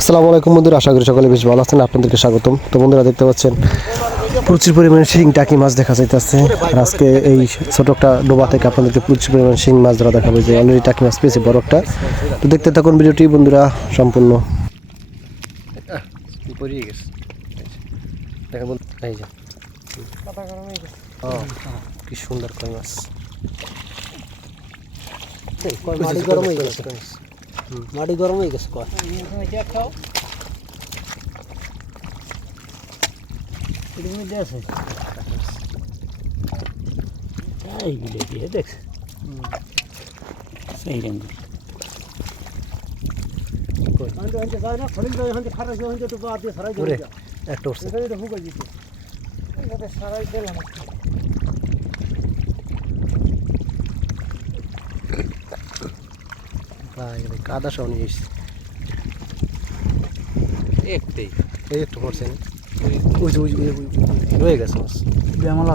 আসসালামু আলাইকুম বন্ধুরা, আশা করি সকলে বেশ ভালো আছেন, আপনাদেরকে স্বাগতম। তো বন্ধুরা, দেখতে পাচ্ছেন, প্রচুর পরিমাণে শিং, টাকি মাছ দেখা যাইতেছে। আর আজকে এই ছোট একটা ডোবা থেকে আপনাদেরকে প্রচুর পরিমাণে শিং মাছ ধরা দেখাবো যে অলরেডি টাকি মাছ পেয়েছে, বড় একটা। তো দেখতে থাকুন ভিডিওটি, বন্ধুরা, সম্পূর্ণ। কি সুন্দর কই মাছ। মাটি গরম হয়ে গেছে মাটি গরম হয়ে গেছে কয় এটার মধ্যে আছে এইগুলো দিয়ে দেখ সেই রঙ ওরে একটা উঠছে ভাই রে, কাদা সহ নিয়ে এসছি। একটাই এই একটু পড়ছে না? ওই যে যে- রয়ে গেছে মাছ। বেমালা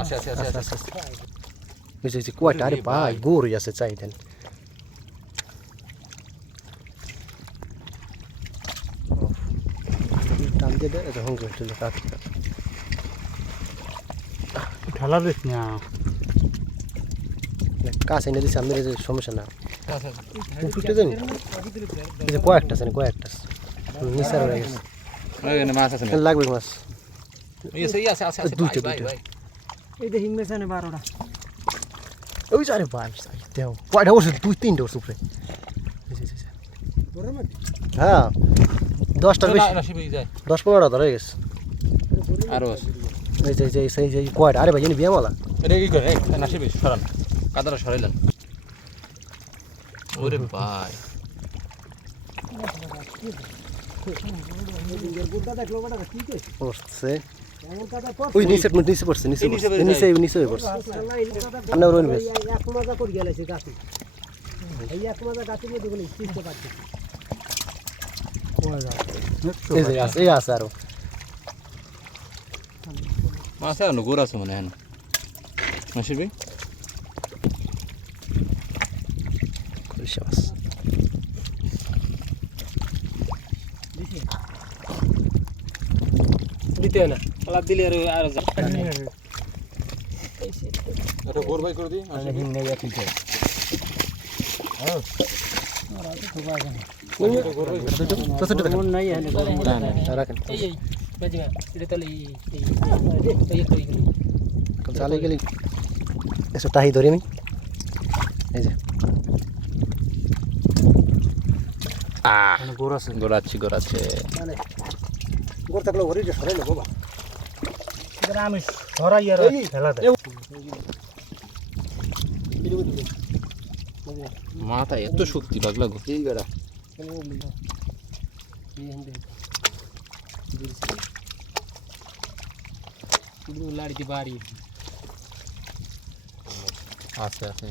আচ্ছা আচ্ছা আচ্ছা। কয়টা? আরে ভাই গরু আছে চাই দেন টান দিয়ে দেয় এটা হঙ্গে চলে কাট ঢালা দিস না। কাছে এনে দিচ্ছে আমাদের সমস্যা না। পুকুরটা জানি কয়েকটা আছে না কয়েকটা আছে। হয়ে গেছে। মাছ আছে লাগবে মাছ। আছে আছে আছে আছে দুইটা, ভাই, দুইটা। ভাই, এই যে হিংমেছে না বারোটা। ওই যে আরে ভাই দেও। কয়টা ওষুধ দুই তিনটে ওষুধ। হ্যাঁ দশটার বেশি। দশ পনেরোটা ধরে গেছে। আরও আছে। এই যে এই যে যে কয়টা আরে ভাই জানি বিয়ামালা এটা কি করে? এই, নাসির সরান। কাদাটা সরাইলেন। ওরে ভাই। পড়ছে ওই নিচে নিচে পড়ছে নিচে নিচে নিচে নিচে পড়ছে আপনি ওর বেশ এক মাজা করে গেছে গাছে এই এক মাজা গাছের মধ্যে কোনো স্পিচতে পারছে এই আছে এই আছে আরও মাছ আছে না, গোর আছে মনে হয় এখন। নাসির ভাই? খুলশা মাছ দিতে না আলাপ দিলে আর আর এটা গোর ভাই করে দিই, নাসির ভাই। তো ছোট দেখেন মন নাই এখানে গরম না, না। রাখেন এই এই বাজিবা এটা তাহলে এই চালে গেলি এসব টাহি ধরি আমি এই যে গোর আছে গোড়াচ্ছি, গোড়াচ্ছে। গোর থাকলে ঘরে সরাই নেব বা এটা আমি ধরাই আর ফেলা দেয় মাথা এত শক্তি পাগলা গো। এই গড়া লাড়ি বাড়ি আছে, আছে।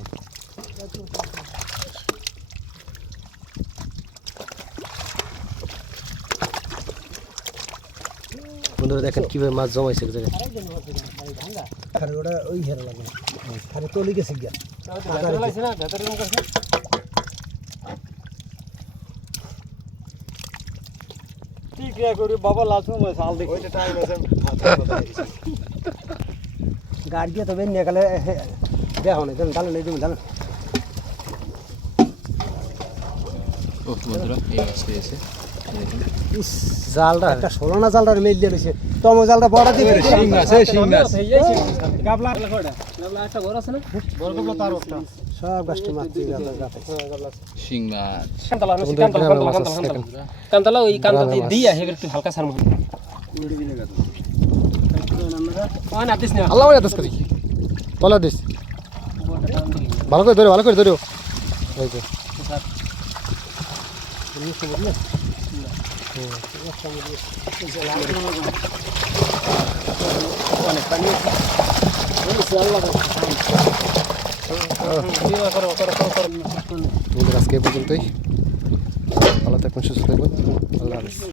বন্ধুরা দেখেন কীভাবে মাছ জমাইছে এক জায়গায়। খালি ওটা ওই হেরে লাগে। খালি তলি গেছে গিয়া। ঠিক করি বাবা লালচু সাল দেখি। ওইটা টাইম আছে গাড়ি দিয়ে তবে নিয়ে গেলে দেখো না বন্ধুরা, এই মাছ পেয়েছে। জালটা। একটা ষোলো না জালটা মেল দিয়ে রয়েছে জালটা বড় শিং শিং মাছ। গাবলা গাবলা একটা আছে না বড় গাবলা তার একটা সব গাছটা মাছ দিয়ে গাবলা গাছে শিং মাছ। কান্তালা মাছ আছে ওই কান্তা গ্রামের মাছ। দিয়া একটু হালকা সারমু ওই না দিস না আল্লাহ করি তলা দিস ভালো করে ধরো ভালো করে ধরো এই যে বন্ধুরা আজকে এই পর্যন্তই। ভালো থাকবেন সুস্থ থাকবেন। আল্লাহ হাফিজ।